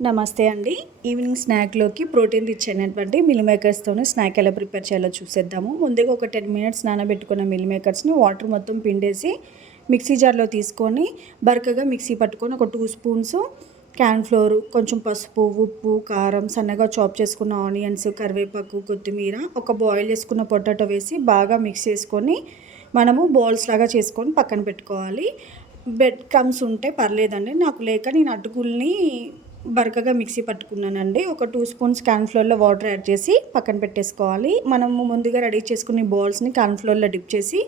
నమస్తే అండి. Evening స్నాక్‌లోకి protein rich అయినటువంటి మిల్ మేకర్స్‌తోని స్నాక్ ఎలా ప్రిపేర్ చేయాలో చూసేద్దాము. ముందుగా ఒక 10 మినిట్స్ నానబెట్టుకున్న మిల్ మేకర్స్‌ని వాటర్ మొత్తం పిండేసి మిక్సీ జార్‌లో తీసుకొని బరకగా మిక్సీ పట్టుకొని ఒక 2 స్పూన్స్ క్యాన్ ఫ్లోర్, కొంచెం పసుపు, ఉప్పు, కారం, సన్నగా చాప్ చేసుకున్న ఆనియన్స్, కరివేపాకు, కొత్తిమీర, ఒక బాయిల్ చేసుకున్న పొటాటో వేసి బాగా మిక్స్ చేసుకొని మనము బాల్స్ లాగా చేసుకొని పక్కన పెట్టుకోవాలి. బ్రెడ్ క్రమ్స్ ఉంటే పర్లేదండి. నాకు లేక నేను అటుకుల్ని బరకగా మిక్సీ పట్టుకున్నానండి. ఒక 2 స్పూన్స్ కార్న్ ఫ్లోర్‌లో వాటర్ యాడ్ చేసి పక్కన పెట్టేసుకోవాలి. మనము ముందుగా రెడీ చేసుకునే బాల్స్‌ని కార్న్ ఫ్లోర్‌లో డిప్ చేసి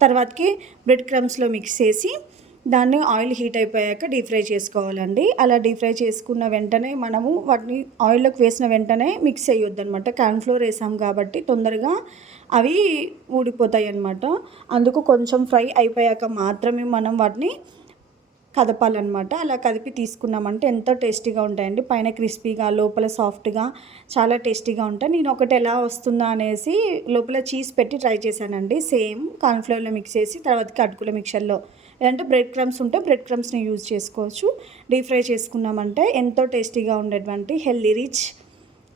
తర్వాతకి బ్రెడ్ క్రమ్స్‌లో మిక్స్ చేసి దాన్ని ఆయిల్ హీట్ అయిపోయాక డీప్ ఫ్రై చేసుకోవాలండి. అలా డీప్ ఫ్రై చేసుకున్న వెంటనే మనము వాటిని ఆయిల్‌లోకి వేసిన వెంటనే మిక్స్ చేయొద్దనమాట. కార్న్ ఫ్లోర్ వేసాం కాబట్టి తొందరగా అవి ఊడిపోతాయన్నమాట. అందుకు కొంచెం ఫ్రై అయిపోయాక మాత్రమే మనం వాటిని కదపాలన్నమాట. అలా కదిపి తీసుకున్నామంటే ఎంతో టేస్టీగా ఉంటాయండి. పైన క్రిస్పీగా, లోపల సాఫ్ట్‌గా చాలా టేస్టీగా ఉంటాయి. నేను ఒకటి ఎలా వస్తుందా అనేసి లోపల చీజ్ పెట్టి ట్రై చేశానండి. సేమ్ కార్న్ ఫ్లోర్‌లో మిక్స్ చేసి తర్వాతకి అటుకుల మిక్చర్‌లో లేదంటే బ్రెడ్ క్రమ్స్ ఉంటే బ్రెడ్ క్రమ్స్‌ని యూజ్ చేసుకోవచ్చు. డీప్ ఫ్రై చేసుకున్నామంటే ఎంతో టేస్టీగా ఉండేటువంటి హెల్తీ రిచ్,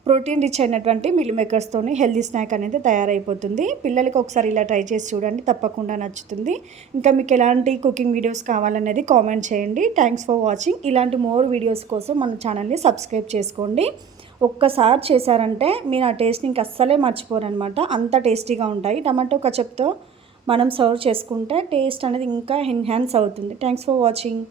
ప్రోటీన్ రిచ్ అయినటువంటి మిల్ మేకర్స్తోని హెల్తీ స్నాక్ అనేది తయారైపోతుంది. పిల్లలకి ఒకసారి ఇలా ట్రై చేసి చూడండి, తప్పకుండా నచ్చుతుంది. ఇంకా మీకు ఎలాంటి కుకింగ్ వీడియోస్ కావాలనేది కామెంట్ చేయండి. Thanks for watching. ఇలాంటి మోర్ వీడియోస్ కోసం మన ఛానల్ని సబ్స్క్రైబ్ చేసుకోండి. ఒక్కసారి చేశారంటే మీరు ఆ టేస్ట్ని ఇంక అస్సలే మర్చిపోరనమాట. అంత టేస్టీగా ఉంటాయి. టమాటో కచప్తో మనం సర్వ్ చేసుకుంటే టేస్ట్ అనేది ఇంకా ఎన్హాన్స్ అవుతుంది. Thanks for watching.